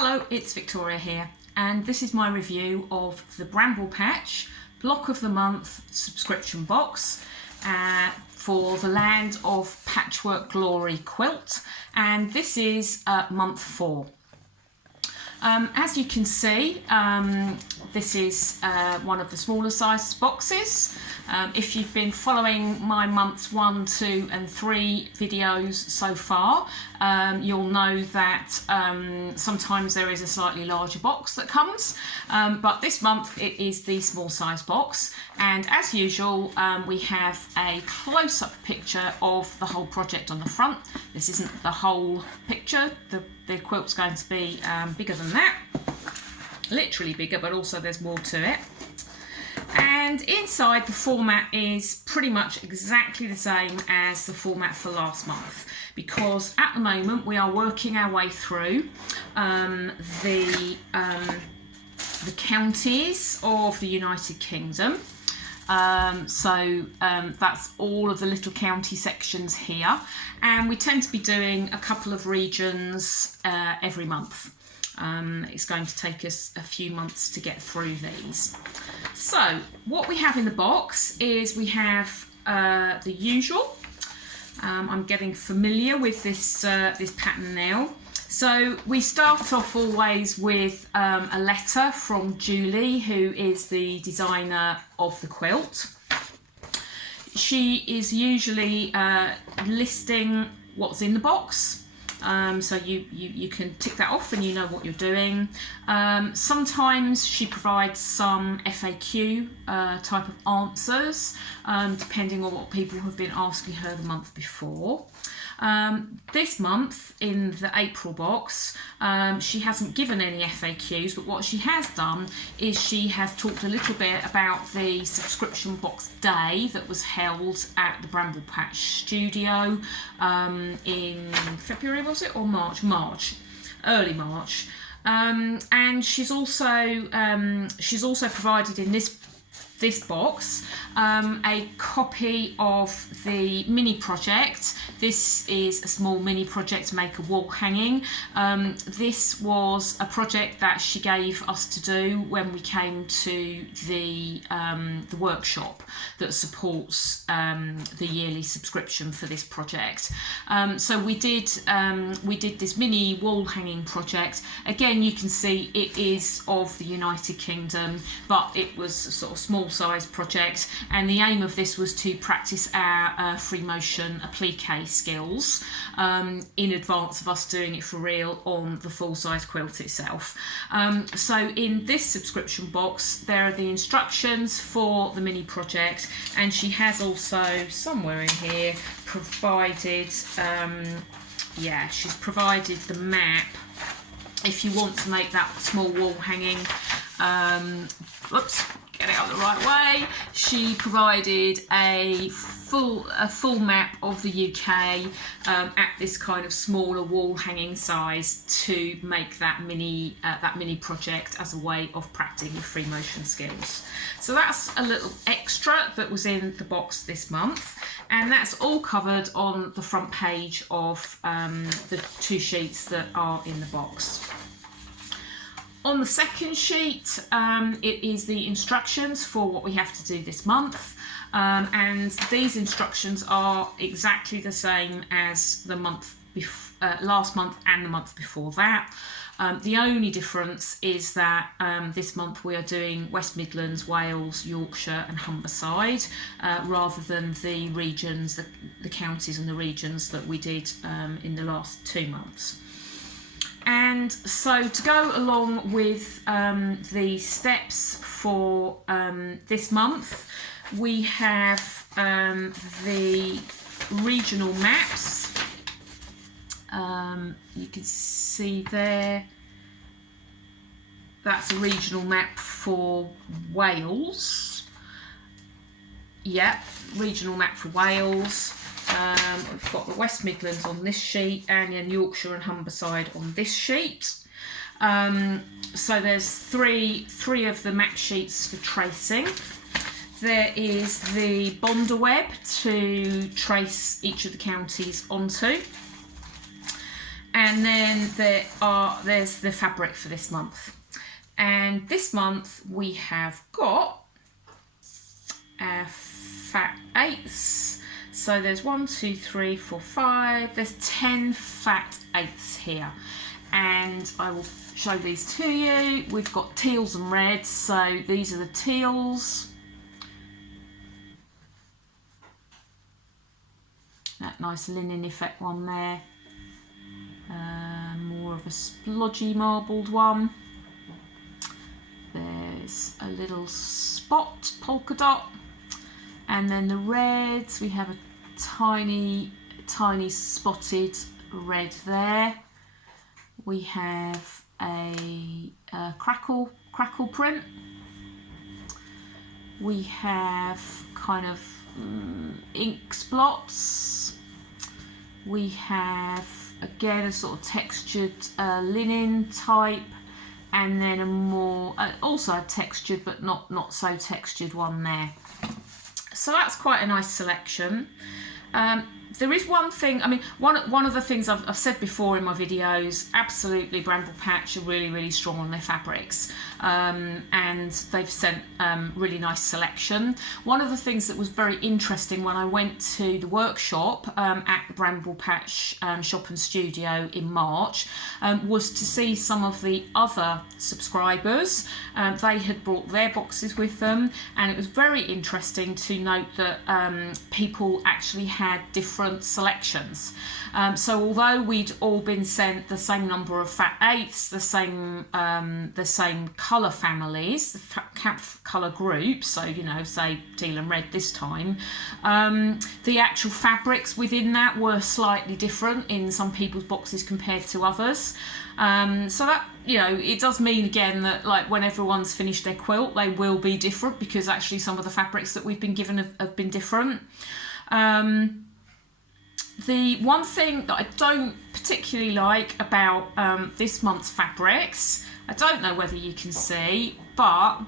Hello, it's Victoria here, and this is my review of the Bramble Patch Block of the Month subscription box for the Land of Patchwork Glory quilt, and this is month 4. As you can see, this is one of the smaller sized boxes. If you've been following my months 1, 2 and 3 videos so far, you'll know that sometimes there is a slightly larger box that comes, but this month it is the small size box, and as usual we have a close-up picture of the whole project on the front. This isn't the whole picture, the quilt's going to be bigger than that, literally bigger, but also there's more to it. And inside, the format is pretty much exactly the same as the format for last month, because at the moment we are working our way through the counties of the United Kingdom. That's all of the little county sections here, and we tend to be doing a couple of regions every month. It's going to take us a few months to get through these. So what we have in the box is we have the usual. I'm getting familiar with this pattern now. So we start off always with a letter from Julie, who is the designer of the quilt. She is usually listing what's in the box. So you can tick that off and you know what you're doing. Sometimes she provides some FAQ type of answers, depending on what people have been asking her the month before. This month in the April box, she hasn't given any FAQs, but what she has done is she has talked a little bit about the subscription box day that was held at the Bramble Patch studio in February, was it, or March? Early March. And she's also provided in this box a copy of the mini project. This is a small mini project to make a wall hanging. This was a project that she gave us to do when we came to the workshop that supports the yearly subscription for this project. So we did this mini wall hanging project. Again, you can see it is of the United Kingdom, but it was a sort of small size project, and the aim of this was to practice our free motion applique skills in advance of us doing it for real on the full size quilt itself. So in this subscription box there are the instructions for the mini project, and she has also somewhere in here provided she's provided the map if you want to make that small wall hanging. Get it out the right way. She provided a full map of the UK at this kind of smaller wall hanging size to make that mini project as a way of practicing free motion skills. So that's a little extra that was in the box this month, and that's all covered on the front page of the 2 sheets that are in the box. On the second sheet, it is the instructions for what we have to do this month, and these instructions are exactly the same as the month last month and the month before that. The only difference is that this month we are doing West Midlands, Wales, Yorkshire and Humberside, rather than the regions, the counties and the regions that we did in the last 2 months. And so to go along with the steps for this month, we have the regional maps. You can see there, that's a regional map for Wales. Yep, regional map for Wales. We've got the West Midlands on this sheet, and then Yorkshire and Humberside on this sheet. So there's three of the map sheets for tracing. There is the Bonder web to trace each of the counties onto. And then there's the fabric for this month. And this month we have got our fat 8s. So there's 1, 2, 3, 4, 5. There's 10 fat 8s here. And I will show these to you. We've got teals and reds. So these are the teals. That nice linen effect one there. More of a splodgy marbled one. There's a little spot polka dot, and then the reds, we have a tiny spotted red there. We have a crackle print. We have kind of ink splots. We have again a sort of textured linen type, and then a more also a textured but not so textured one there. So that's quite a nice selection. There is one thing, I mean, one of the things I've said before in my videos, absolutely Bramble Patch are really strong on their fabrics, and they've sent really nice selection. One of the things that was very interesting when I went to the workshop at the Bramble Patch shop and studio in March was to see some of the other subscribers. They had brought their boxes with them, and it was very interesting to note that people actually had different selections. So although we'd all been sent the same number of fat 8s, the same colour families, the colour groups, so you know, say teal and red this time, the actual fabrics within that were slightly different in some people's boxes compared to others. So that, you know, it does mean again that like when everyone's finished their quilt, they will be different, because actually some of the fabrics that we've been given have been different. The one thing that I don't particularly like about this month's fabrics, I don't know whether you can see, but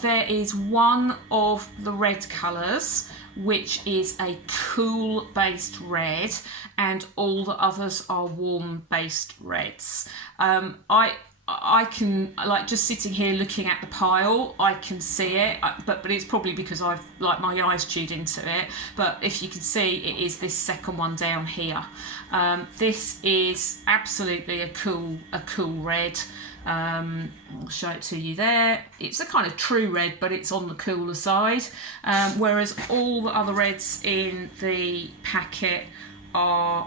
there is one of the red colours which is a cool based red, and all the others are warm based reds. I can, like, just sitting here looking at the pile, I can see it, but it's probably because I've, like, my eyes tuned into it. But if you can see, it is this second one down here. This is absolutely a cool red. I'll show it to you there. It's a kind of true red, but it's on the cooler side. Whereas all the other reds in the packet are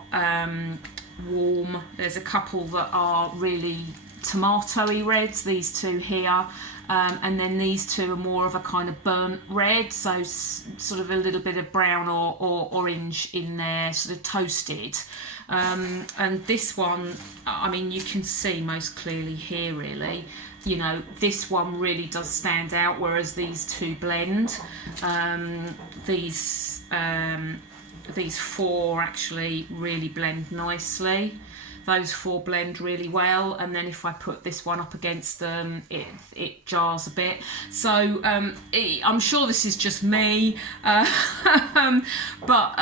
warm. There's a couple that are really tomatoey reds, these two here, and then these two are more of a kind of burnt red, so sort of a little bit of brown or orange in there, sort of toasted. And this one, I mean, you can see most clearly here, really, you know, this one really does stand out, whereas these two blend. These four actually really blend nicely. Those four blend really well, and then if I put this one up against them, it jars a bit. So I'm sure this is just me, but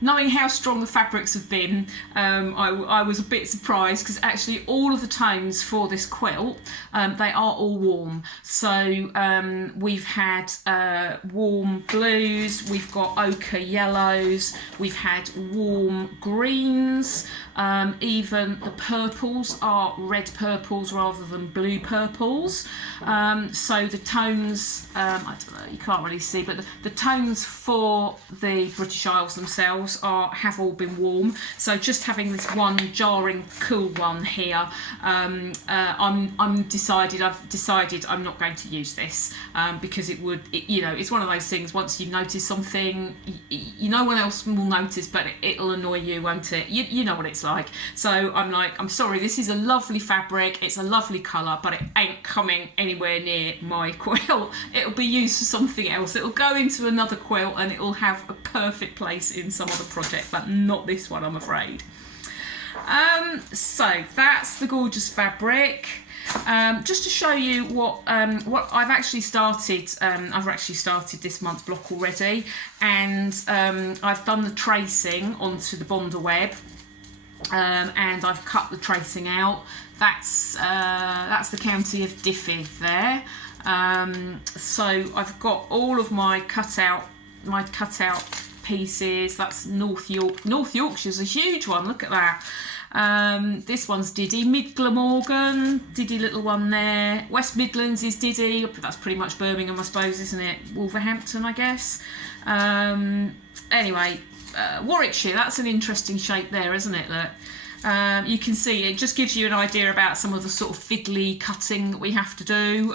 knowing how strong the fabrics have been, I was a bit surprised, because actually all of the tones for this quilt, they are all warm. So we've had warm blues, we've got ochre yellows, we've had warm greens, even the purples are red purples rather than blue purples. So the tones, I don't know, you can't really see, but the tones for the British Isles themselves have all been warm. So just having this one jarring cool one here, I've decided I'm not going to use this, because you know, it's one of those things, once you notice something, no one else will notice, but it'll annoy you, won't it? You know what it's like. So I'm like, I'm sorry, this is a lovely fabric, it's a lovely colour, but it ain't coming anywhere near my quilt. It'll be used for something else. It'll go into another quilt and it'll have a perfect place in some other project, but not this one, I'm afraid. So that's the gorgeous fabric. Just to show you what I've actually started. I've actually started this month's block already, and I've done the tracing onto the Bonder web, and I've cut the tracing out. That's the county of Diffydd there. So I've got all of my cutout pieces. That's North Yorkshire's a huge one. Look at that. This one's Diddy. Mid Glamorgan, Diddy little one there. West Midlands is Diddy. That's pretty much Birmingham, I suppose, isn't it? Wolverhampton, I guess. Anyway, Warwickshire, that's an interesting shape there, isn't it? Look. You can see it just gives you an idea about some of the sort of fiddly cutting that we have to do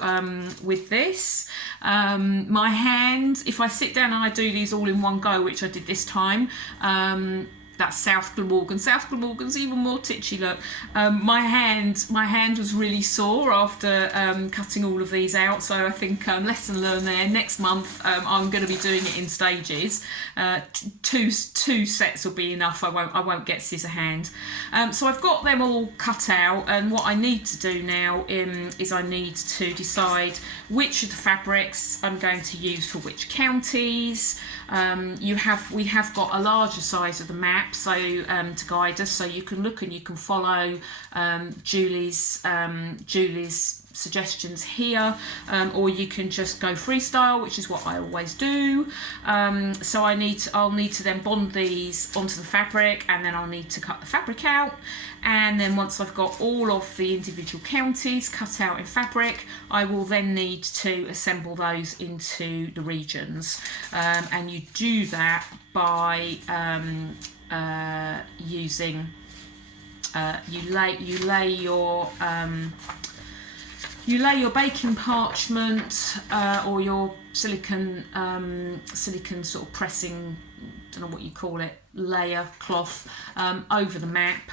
with this. My hand, if I sit down and I do these all in one go, which I did this time, that's South Glamorgan. South Glamorgan's even more titchy, look. My hand was really sore after cutting all of these out, so I think lesson learned there. Next month I'm going to be doing it in stages. Two sets will be enough. I won't get scissor hand. So I've got them all cut out, and what I need to do now is I need to decide which of the fabrics I'm going to use for which counties. We have got a larger size of the map, so to guide us, so you can look and you can follow Julie's suggestions here, or you can just go freestyle, which is what I always do. So I'll need to then bond these onto the fabric, and then I'll need to cut the fabric out, and then once I've got all of the individual counties cut out in fabric, I will then need to assemble those into the regions, and you do that by using you lay your baking parchment or your silicon sort of pressing, don't know what you call it, layer cloth over the map.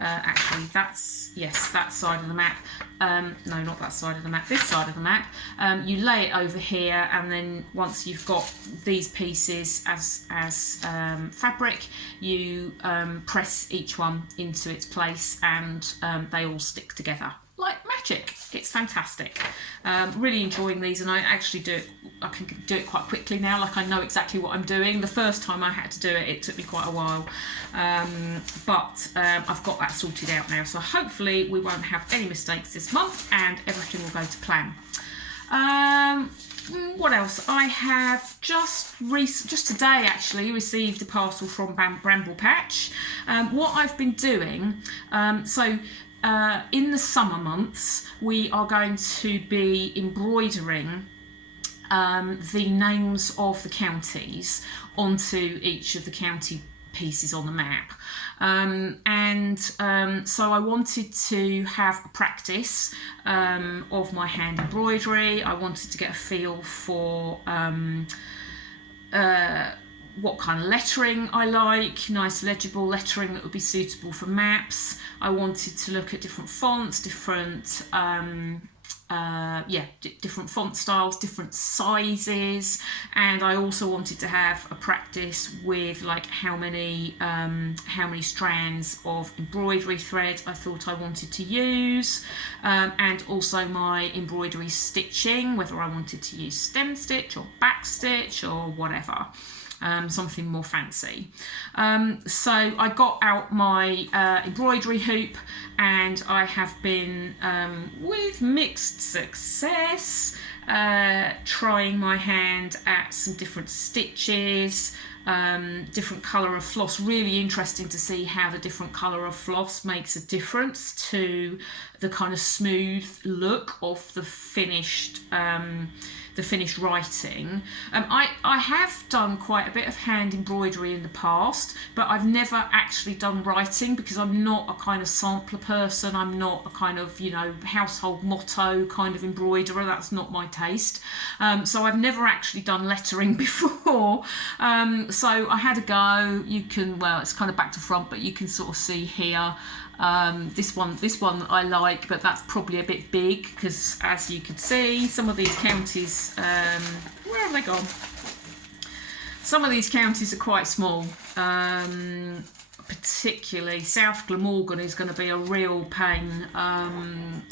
Actually, that side of the map. No, not that side of the map, this side of the map. You lay it over here, and then once you've got these pieces as fabric, you press each one into its place, and they all stick together like magic. It's fantastic. Really enjoying these, and I actually I can do it quite quickly now. Like, I know exactly what I'm doing. The first time I had to do it, it took me quite a while, but I've got that sorted out now, so hopefully we won't have any mistakes this month and everything will go to plan. What else? I have just today actually received a parcel from Bramble Patch. What I've been doing, in the summer months, we are going to be embroidering the names of the counties onto each of the county pieces on the map. So I wanted to have a practice of my hand embroidery. I wanted to get a feel for what kind of lettering I like, nice legible lettering that would be suitable for maps. I wanted to look at different fonts, different different font styles, different sizes, and I also wanted to have a practice with like how many strands of embroidery thread I thought I wanted to use, and also my embroidery stitching, whether I wanted to use stem stitch or back stitch or whatever. Something more fancy. So I got out my embroidery hoop, and I have been, with mixed success, trying my hand at some different stitches, different colour of floss. Really interesting to see how the different colour of floss makes a difference to the kind of smooth look of the finished writing. I have done quite a bit of hand embroidery in the past, but I've never actually done writing because I'm not a kind of sampler person. I'm not a kind of, household motto kind of embroiderer. That's not my taste. So I've never actually done lettering before. So I had a go. You can, it's kind of back to front, but you can sort of see here. This one I like, but that's probably a bit big because, as you can see, some of these counties, where have they gone? Some of these counties are quite small. particularly South Glamorgan is going to be a real pain.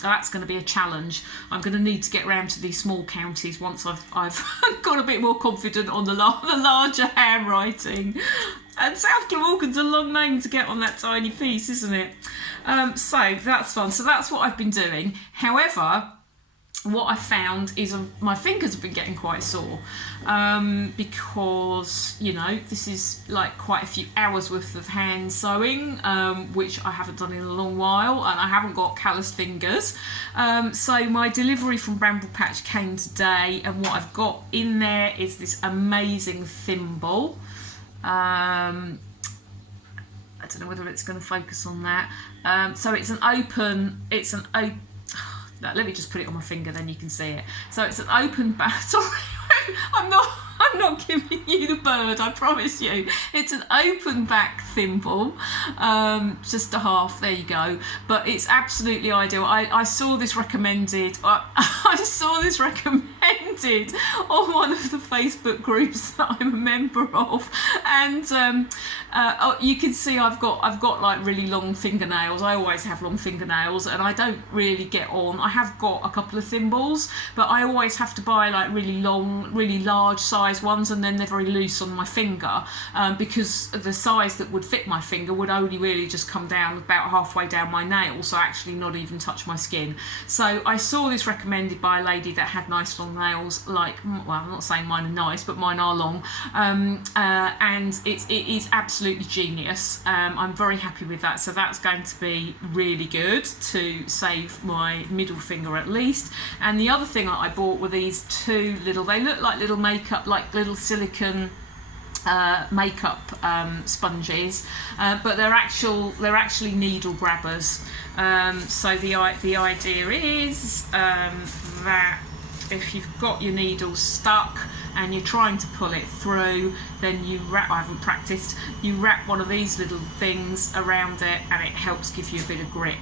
That's going to be a challenge. I'm going to need to get round to these small counties once I've got a bit more confident on the larger handwriting. And South Glamorgan's a long name to get on that tiny piece, isn't it? So that's fun. So that's what I've been doing. However, what I found is my fingers have been getting quite sore because, you know, this is like quite a few hours worth of hand sewing, which I haven't done in a long while, and I haven't got calloused fingers. So my delivery from Bramble Patch came today, and what I've got in there is this amazing thimble. I don't know whether it's going to focus on that. So it's an open. Let me just put it on my finger, then you can see it. So it's an open back. Sorry, I'm not giving you the bird, I promise you. It's an open back thimble, just a half, there you go. But it's absolutely ideal. I saw this recommended, I saw this recommended on one of the Facebook groups that I'm a member of. And you can see I've got like really long fingernails. I always have long fingernails, and I don't really get on. I have got a couple of thimbles, but I always have to buy like really long, really large size ones, and then they're very loose on my finger, because the size that would fit my finger would only really just come down about halfway down my nail, so actually not even touch my skin. So I saw this recommended by a lady that had nice long nails, like, well, I'm not saying mine are nice, but mine are long, and it is absolutely genius. I'm very happy with that, so that's going to be really good to save my middle finger at least. And the other thing that I bought were these two little, they look like little makeup, like little silicone makeup sponges, but they're actually needle grabbers. So the idea is that if you've got your needles stuck and you're trying to pull it through, then you wrap, I haven't practiced, you wrap one of these little things around it, and it helps give you a bit of grip.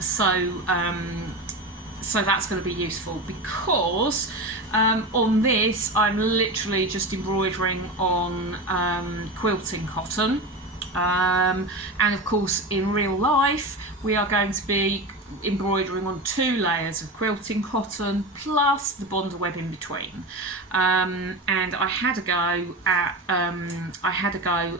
So that's going to be useful, because on this I'm literally just embroidering on quilting cotton, and of course in real life we are going to be embroidering on 2 layers of quilting cotton plus the bonder web in between, and I had a go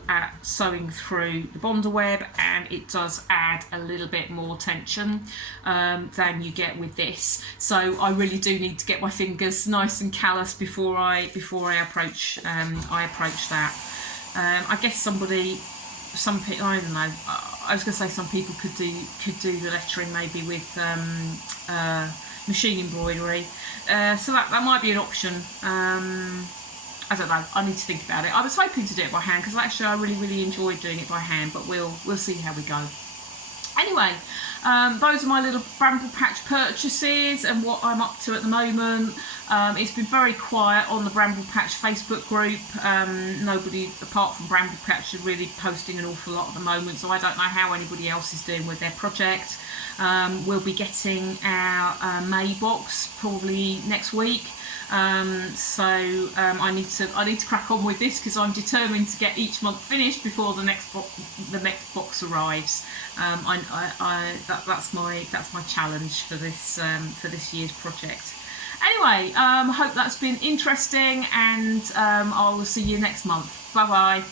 at sewing through the bonder web, and it does add a little bit more tension than you get with this. So I really do need to get my fingers nice and callous before I approach that. I guess some people, I don't know, I was going to say some people could do the lettering maybe with machine embroidery, so that might be an option. I don't know, I need to think about it. I was hoping to do it by hand, because actually I really enjoyed doing it by hand, but we'll see how we go. Anyway, those are my little Bramble Patch purchases and what I'm up to at the moment. It's been very quiet on the Bramble Patch Facebook group. Nobody apart from Bramble Patch is really posting an awful lot at the moment, so I don't know how anybody else is doing with their project. We'll be getting our May box probably next week. I need to crack on with this, because I'm determined to get each month finished before the next box arrives. That's my challenge for this year's project. Anyway, hope that's been interesting, and I will see you next month. Bye bye.